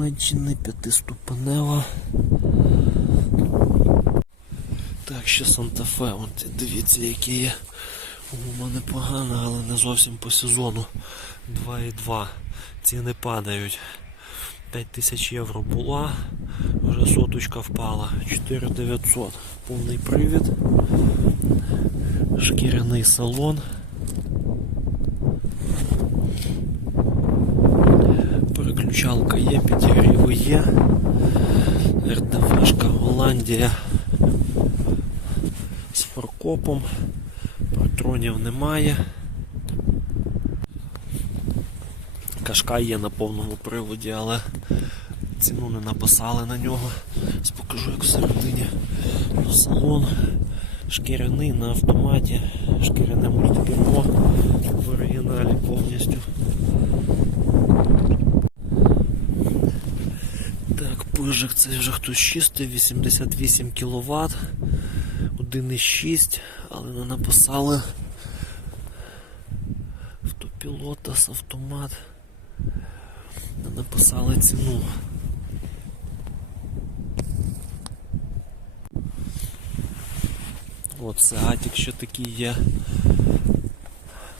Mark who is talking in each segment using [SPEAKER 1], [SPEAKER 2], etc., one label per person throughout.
[SPEAKER 1] Німеччини п'ятиступенева. Так, ще Санта-Фе, от дивіться, які є. Гума непогана, але не зовсім по сезону. 2,2. Ціни падають. 5 тисяч євро була, вже соточка впала. 4900. Повний привід. Шкіряний салон. Переключалка є, підігріви є. РДВшка Голландія з фаркопом. Патронів немає. Кашка є на повному приводі, але ціну не написали на нього. Ось Покажу як всередині салон. Шкіряний на автоматі, шкіряне мультикермо в оригіналі повністю. Так, це вже хтось чистий, 88 кВт, 1,6, але не написали автопілота з автомат. Не написали ціну. Оце Атік ще такий є.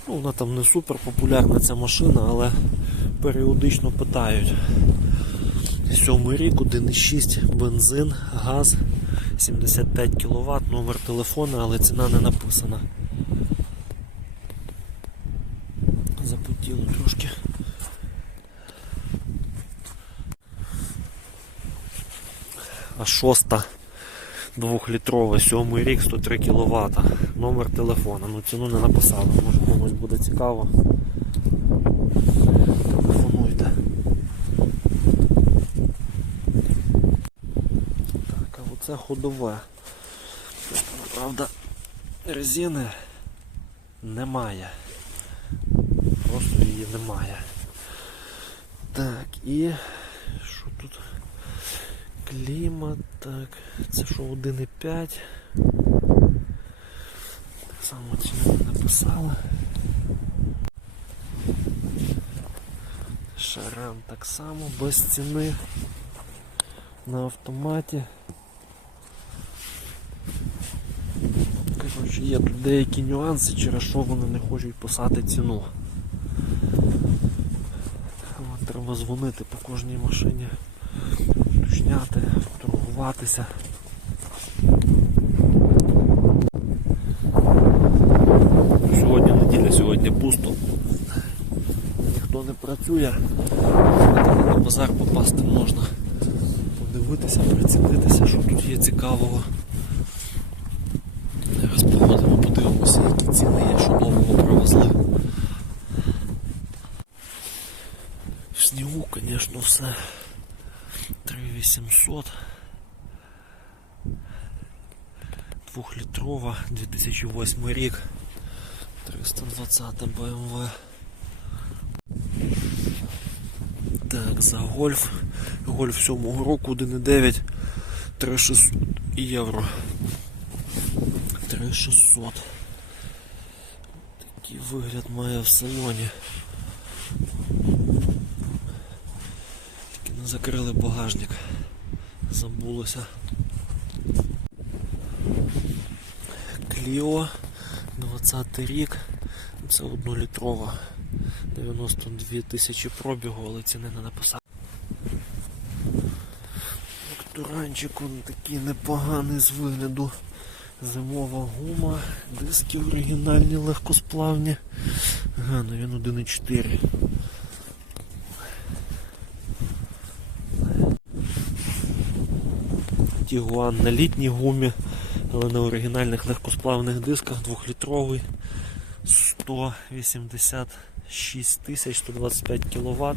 [SPEAKER 1] Ну, вона там не супер популярна ця машина, але періодично питають. Сьомий рік, 1,6, бензин, газ, 75 кВт, номер телефону, але ціна не написана. Запотіло трошки. А шоста двохлітрова, сьомий рік, 103 кВт. Номер телефона. Ну ціну не написали, може комусь буде цікаво. Оце ходове. Правда, резини немає. Просто її немає. Так, і що тут? Клімат, так, це що 1,5. Так само ціну написали. Шаран так само, без ціни на автоматі. Коротше, є тут деякі нюанси, через що вони не хочуть писати ціну. От, треба дзвонити по кожній машині, уточняти, торгуватися. Сьогодні неділя, сьогодні пусто. Ніхто не працює. На базар попасти можна. Подивитися, прицінитися, що тут є цікавого. Зараз походимо, подивимося, які ціни є, що нового привезли. В снігу, звісно, все 3800. Двухлітрова, 2008 рік. 320 BMW. Так, за гольф. Гольф 7 року 1,9 3600 євро. 3600. Такий вигляд має в салоні. Тільки не закрили багажник. Забулося. Кліо 20 рік. Це однолітрова. 92 тисячі пробігу, але ціни не написав. Туранчик он такий непоганий з вигляду. Зимова гума, диски оригінальні, легкосплавні. Ага, ну він 1,4. Тігуан на літній гумі, але на оригінальних легкосплавних дисках 2-літровий 186 тисяч 125 кВт.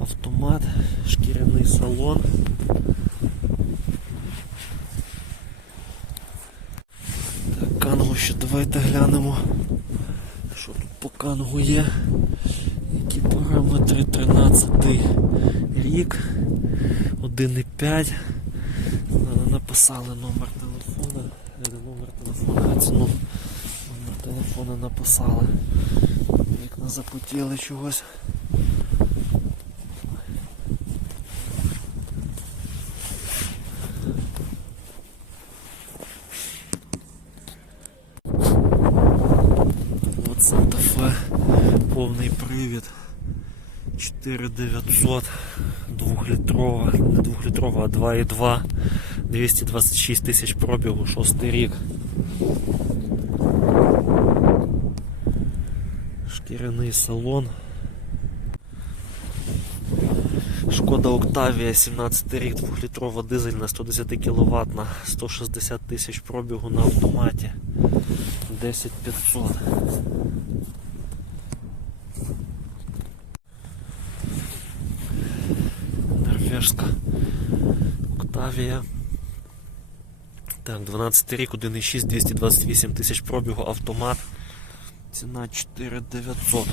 [SPEAKER 1] Автомат, шкіряний салон. Так, кангу ще давайте глянемо. Що тут по кангу є? Які 13 рік, 1,5. написали номер телефона, е, номер телефона, ціну номер телефона написали. Не запотіли чогось. От Санта-Фе, повний привід. 4900 двохлітрова, не двохлітрова, а 2,2, 226 тисяч пробігу, шостий рік. Шкіряний салон. Шкода Октавія, 17 рік, двохлітрова дизельна, 110 кВт, 160 тисяч пробігу на автоматі. 10500. Норвежська Октавія. Так, 12 рік, 1,6, 228 тисяч пробігу, автомат. Ціна 4900.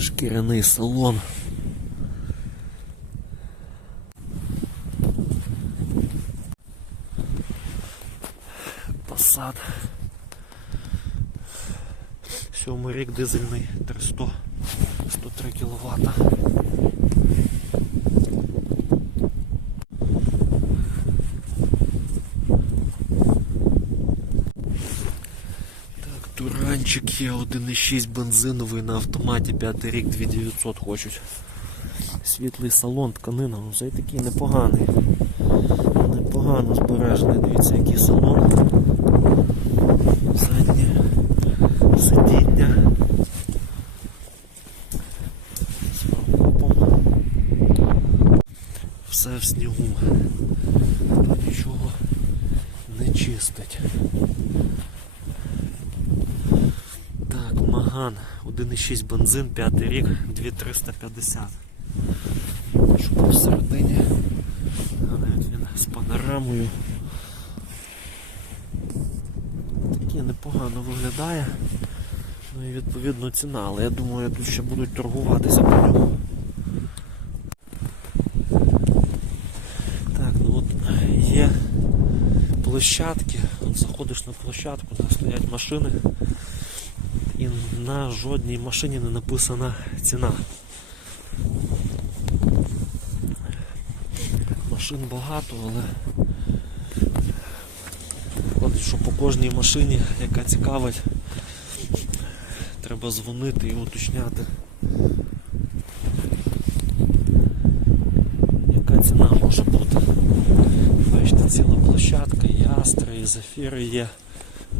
[SPEAKER 1] Шкіряний салон. Посад. Сьомий рік дизельний 300 103 кВт. Так, туранчик є 1,6 бензиновий на автоматі, 5 рік 2900 хочуть. Світлий салон, тканина, ну цей такий непоганий. Непогано збережений, дивіться, який салон. Заднє сидіння. З фаркопом. Все в снігу. Тут нічого не чистить. Так, Маган 1,6 бензин, 5 рік, 2350. Що там всередині? Як він з панорамою. Таке непогано виглядає. Ну і відповідно ціна, але я думаю, тут ще будуть торгуватися по ньому. Так, ну от є площадки. Заходиш на площадку, там стоять машини. І на жодній машині не написана ціна. Машин багато, але виходить, що по кожній машині, яка цікавить, треба дзвонити і уточняти. Яка ціна може бути? Бачите, ціла площадка, і Астра, і Зафіри є.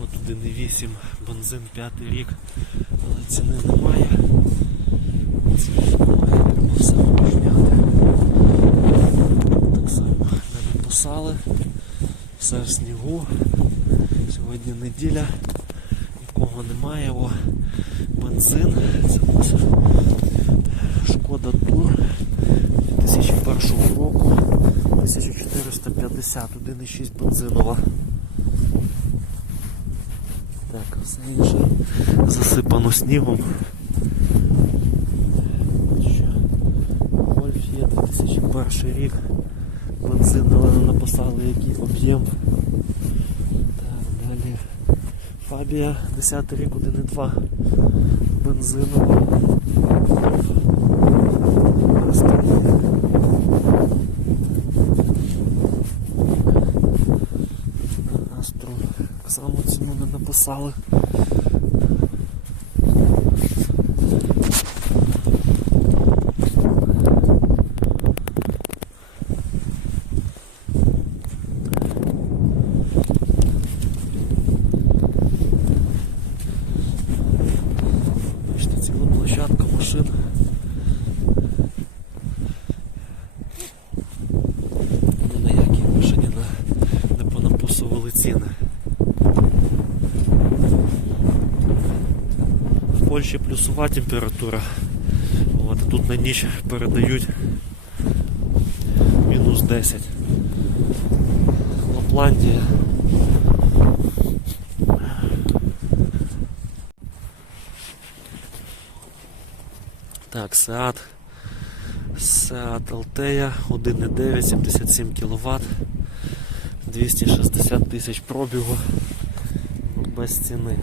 [SPEAKER 1] От 1,8 бензин 5 рік, але ціни немає. Треба все уточняти. Так само написали. Все в снігу. Сьогодні неділя, нікого немає. О, бензин. Це у нас Шкода Тур 2001 року. 1450, 1,6 бензинова. Так, все інше засипано снігом. Гольф є 2001 рік. Бензин, написали який об'єм. Так, далі. Фабія 10 рік 1,2 бензинова. Астра. Астру так само ціну не написали. Бачите, ціла площадка машин. Ні на якій машині не, не понаписували ціни. Польщі плюсова температура. От, тут на ніч передають мінус 10. Лапландія. Так, Сеат Seat Altea 1,9, 77 кВт, 260 тисяч пробігу, ну, без ціни.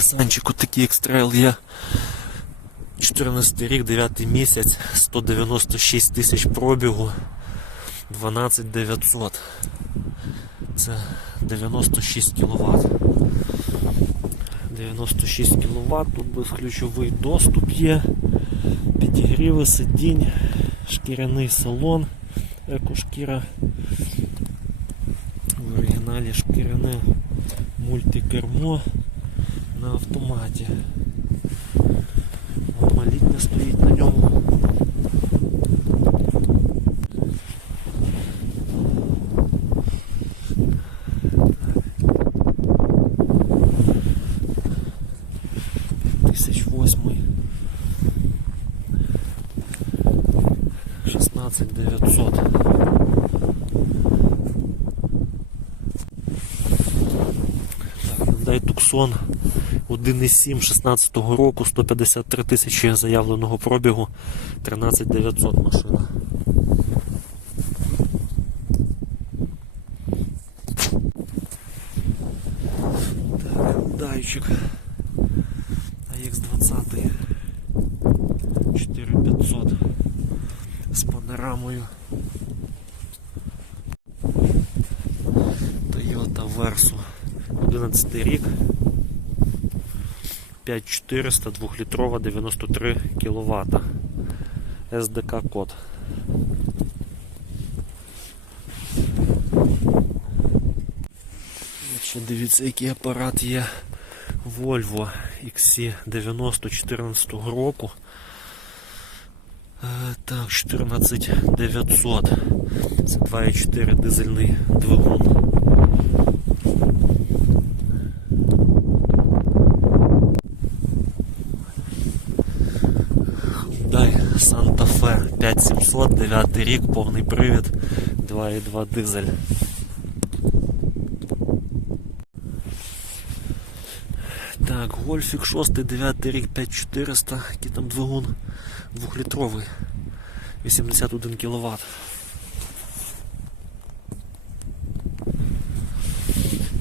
[SPEAKER 1] Нісанчику такий екстрел є. 14 рік, 9 місяць, 196 тисяч пробігу, 12 900. Це 96 кВт. 96 кВт, тут безключовий доступ є, підігріви сидінь, шкіряний салон, екошкіра. В оригіналі шкіряне мультикермо на автомате. Малітня стоит на нем. Тысяч Тисяч шестнадцать девятьсот. Дай Туксон 1,7-16 року, 153 тисячі заявленого пробігу, 13900 машина. 5400 2-літрова 93 кВт. SDK код. Ще дивіться, який апарат є Volvo XC90 14 року. Е, Так, 14900. Це 2,4 дизельний двигун. 5700, 9 рік, повний привід, 2,2 дизель. Так, Гольфік 6, 9 рік, 5400, який там двигун 2-літровий, 81 кВт.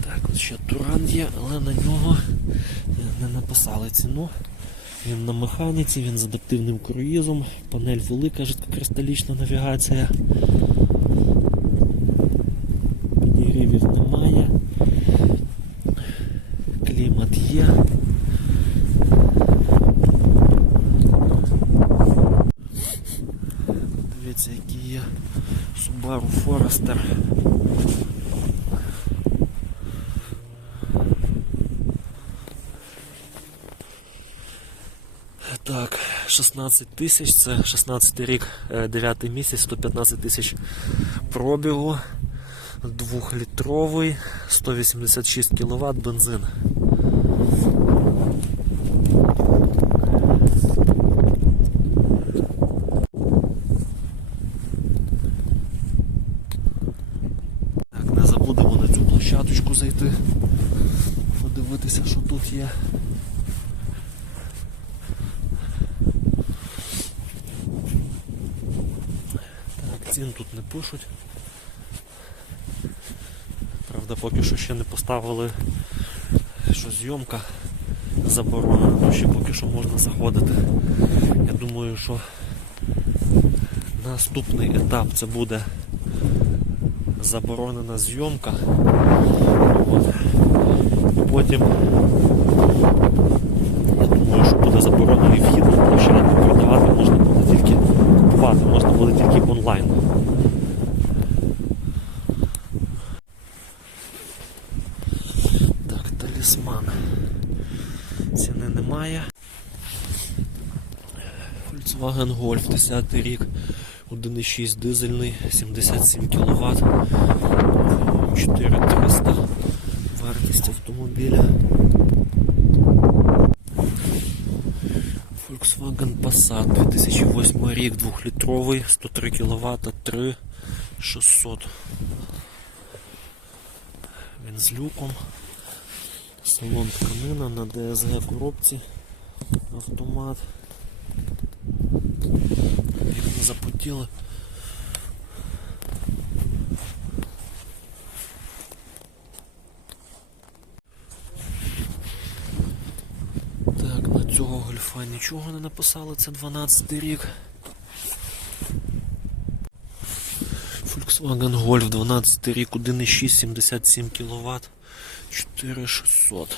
[SPEAKER 1] Так, от ще Туран є, але на нього не написали ціну. Він на механіці, він з адаптивним круїзом, панель велика, жидкокристалічна навігація. Підігрівів немає. Клімат є. Дивіться, який є Subaru Forester. Так, 16 тисяч, це 16 рік, 9 місяць, 115 тисяч пробігу, 2-літровий, 186 кВт бензин. Так, не забудемо на цю площадочку зайти, подивитися, що тут є. Так, цін пишуть. Правда, поки що ще не поставили, що зйомка заборонена, то ще поки що можна заходити. Я думаю, що наступний етап це буде заборонена зйомка. От. Потім я думаю, що буде заборонений вхід на площадку, продавати можна буде тільки купувати, можна буде тільки онлайн. Так, талісман. Ціни немає. Volkswagen Golf 10 рік, 1,6 дизельний, 77 кВт, 4300 вартість автомобіля. Volkswagen Passat 2008 рік, 2-літровий, 103 кВт, 3600. Він з люком. Салон тканина на DSG коробці. Автомат. Запотіли. Так, на цього гольфа нічого не написали, це 12 рік. Volkswagen Golf 12 рік, 1,6, 77 кВт, 4600.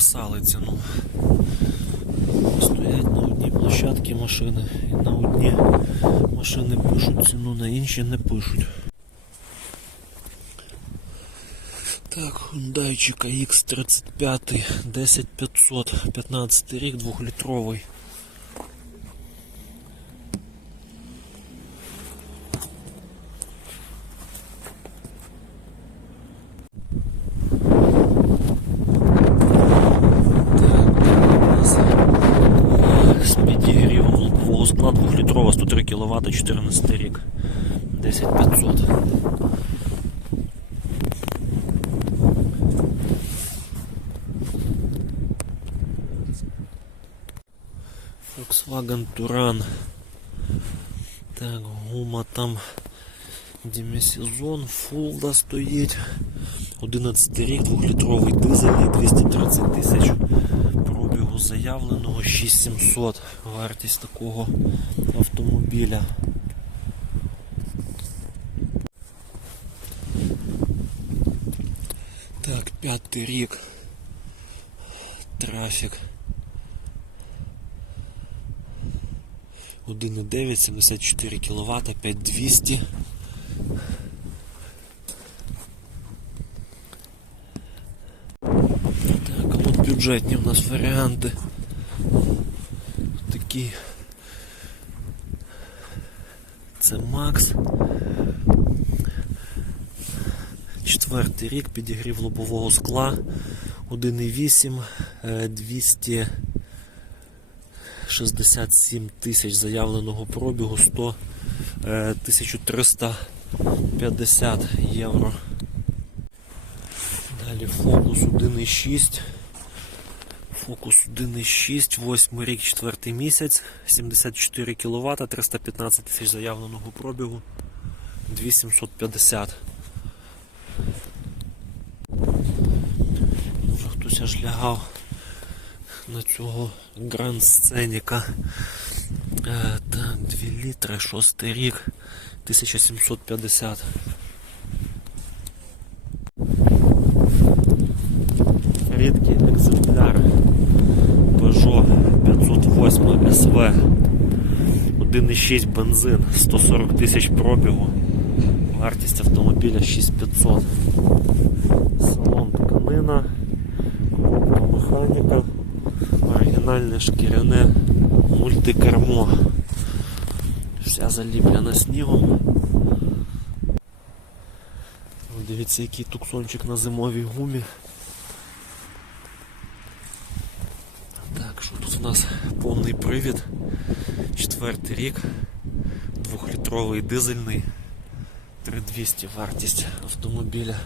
[SPEAKER 1] Написали ціну. Стоять на одній площадці машини. І на одні машини пишуть ціну, на інші не пишуть. Так, Hyundai X35 10500, 15 рік, 2-літровий. З лобового скла 2-літрова, 103 кВт, 14 рік. 10500. Volkswagen Туран. Так, гума там демісезон, фулда стоїть. 11 рік, 2-літровий дизельний, 230 тисяч заявленого, 6700 вартість такого автомобіля. Так, п'ятий рік. Трафік. 1,9, 74 кВт, 5200. Так, а от бюджетні у нас варіанти. Такі. Це Макс. Четвертий рік підігрів лобового скла. 1,8, е, 200. 67 тисяч заявленого пробігу 100 е, 1350 євро. Далі фокус 1,6. Фокус 1,6, 8 рік, 4 місяць, 74 кВт, 315 тисяч заявленого пробігу, 2750. Вже хтось аж лягав на цього Гранд Сценіка. Так, 2 літри, 6 рік, 1750. Рідкий екземпляр Peugeot 508 SV 1,6 бензин, 140 тисяч пробігу. Вартість автомобіля 6500. Салон тканина, коробка механіка, оригінальне шкіряне мультикермо. Вся заліплена снігом. Дивіться, який туксончик на зимовій гумі. Так, що тут у нас повний привід. Четвертий рік. Двохлітровий дизельний. 3200 вартість автомобіля.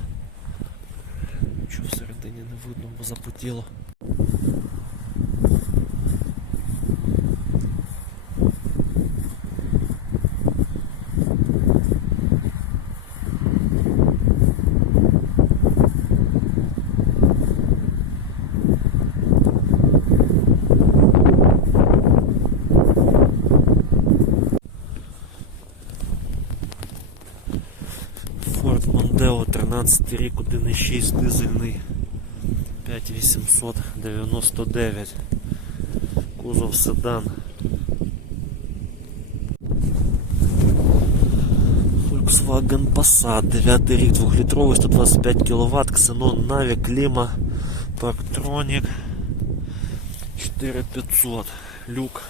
[SPEAKER 1] Нічого всередині не видно, бо запотіло. 15 рік 1,6 дизельний 5899. Кузов седан. Volkswagen Passat, 9 рік, 2-літровий, 125 кВт, Xenon Navi, Klima, Parktronic 4500, люк.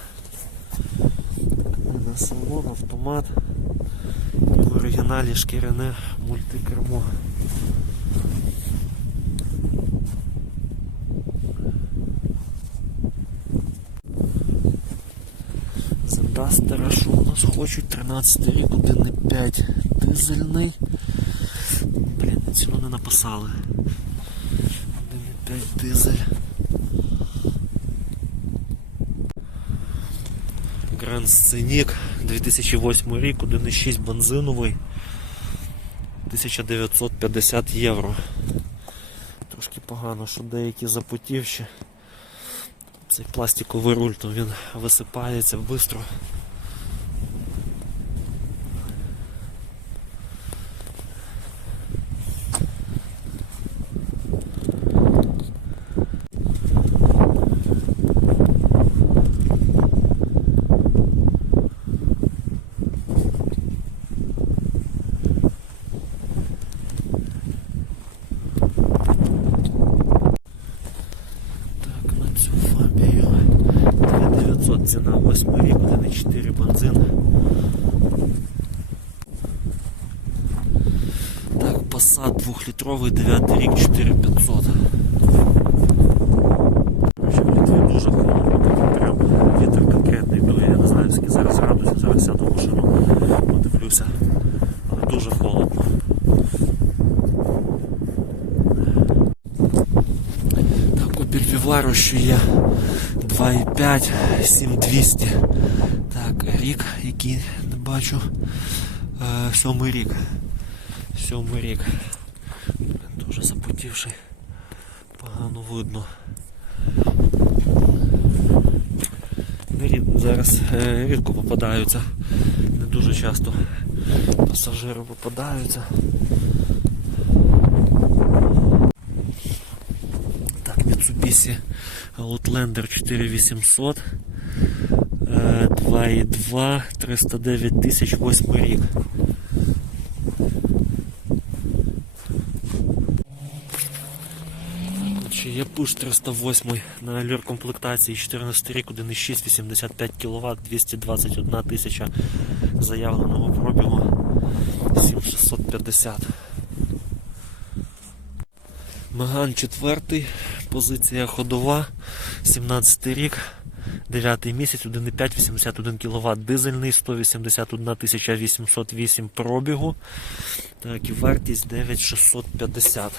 [SPEAKER 1] Салон, автомат. В оригіналі шкіряне мультикермо. З Дастера що у нас хочуть 13 рік, 1,5 дизельний. Блін, ціну не написали. 1,5 дизель. Grand Scenic 2008 рік, 1,6 бензиновий. 1950 євро. Трошки погано, що деякі запотівші. Цей пластиковий руль, то він висипається швидко. Так, на цю фабію 2900 ціна 8 рік, 1,4 бензин. Так, Passat 2-літровий, 9 рік, 4500. Короче, дуже холодно, прям вітер конкретний дує, я не знаю скільки зараз градусів, зараз сяду в машину, подивлюся. Але дуже холодно. Так, Vivaro, що є 2,5, 7200. Так, рік, який не бачу. Е, сьомий рік. Сьомий рік. Блін, Дуже запотівший. Погано видно. Зараз е, рідко попадаються. Не дуже часто пасажири попадаються. Так, Mitsubishi Outlander 4800. е, 2.2, 309 тисяч, 8 рік. Push 308 на allure комплектації 14 рік, 1.6, 85 кВт, 221 тисяча заявленого пробігу, 7650. Меган 4, позиція ходова, 17 рік, 9 місяць, 1,5, 81 кВт, дизельний, 181 808 пробігу. Так, і вартість 9650.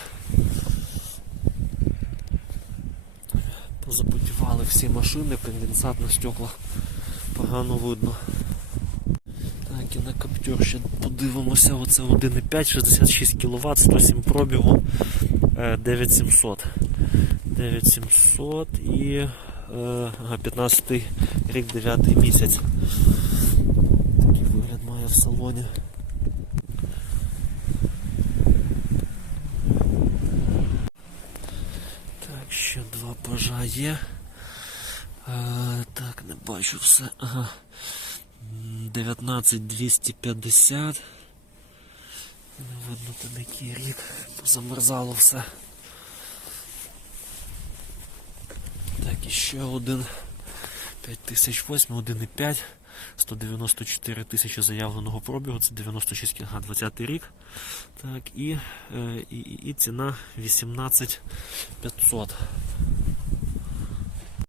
[SPEAKER 1] Позапотівали всі машини, конденсат на стеклах погано видно. Так, і на каптюр ще подивимося. Оце 1,5, 66 кВт, 107 пробігу, е, 9700. 9700 і е, 15 рік, 9 місяць. Такий вигляд має в салоні. Так, ще є. Е, так, не бачу все. Ага. М, 19250. Не видно там який рік. Замерзало все. Так, і ще один. 5008, 1,5. 194 тисячі заявленого пробігу, це 96 кг, 20 рік. Так, е, і, і, і ціна 18 500.